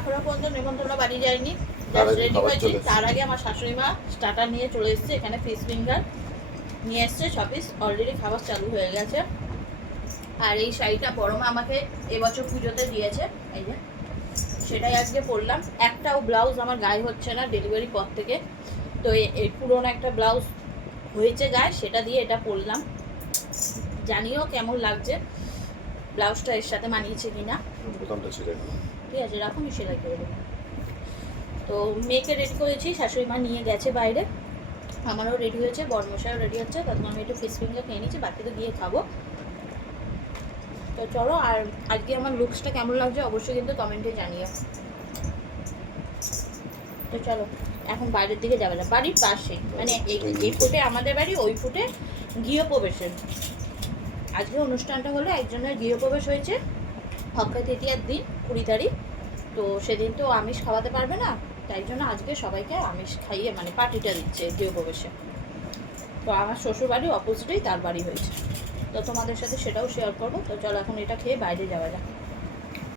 এখনো পর্যন্ত নেমন্তন্ন বাড়ি যায়নি, জাস্ট রেডি হয়েছি। তার আগে আমার শাশুড়ি মা স্টার্টার নিয়ে চলে এসেছে, এখানে ফিশ ফিঙ্গার নিয়ে এসছে, শপিস অলরেডি খাবার চালু হয়ে গেছে। আর এই শাড়িটা বড় মা আমাকে এবছর পুজোতে দিয়েছে, এই যে সেটাই আজকে পরলাম। একটাও ব্লাউজ আমার গায়ে হচ্ছে না ডেলিভারি পর থেকে, তো এই পুরোনো একটা ব্লাউজ হয়েছে গায়ে, সেটা দিয়ে এটা পরলাম। জানিও কেমন লাগছে, ব্লাউজটা এর সাথে মানিয়েছে কিনা। ঠিক আছে, রাখুন, সেলাই করে দেবো। তো মেয়েকে রেডি করেছি, শাশুড়ি মা নিয়ে গেছে বাইরে, আমারও রেডি হয়েছে, বড়মশাইও রেডি হচ্ছে। তখন আমি একটু ফিশ ফিঙ্গার খেয়ে নিচ্ছি, বাকি তো গিয়ে খাবো। তো চলো, আর আজকে আমার লুকসটা কেমন লাগছে অবশ্যই কিন্তু কমেন্টে জানিও। তো চলো এখন বাইরের দিকে যাওয়া যাক, বাড়ির পাশে, মানে এই ফুটে আমাদের বাড়ি, ওই ফুটে গৃহপ্রবেশের আজকে অনুষ্ঠানটা হলো। একজনের গৃহপ্রবেশ হয়েছে অক্ষয় তৃতীয়ার দিন, 20 তারিখ। তো সেদিন তো আমিষ খাওয়াতে পারবে না, তাই জন্য আজকে সবাইকে আমিষ খাইয়ে মানে পার্টিটা দিচ্ছে গৃহপ্রবেশে। তো আমার শ্বশুর বাড়ি অপোজিটেই তার বাড়ি হয়েছে, তো তোমাদের সাথে সেটাও শেয়ার করবো। তো চলো এখন এটা খেয়ে বাইরে যাওয়া যাক।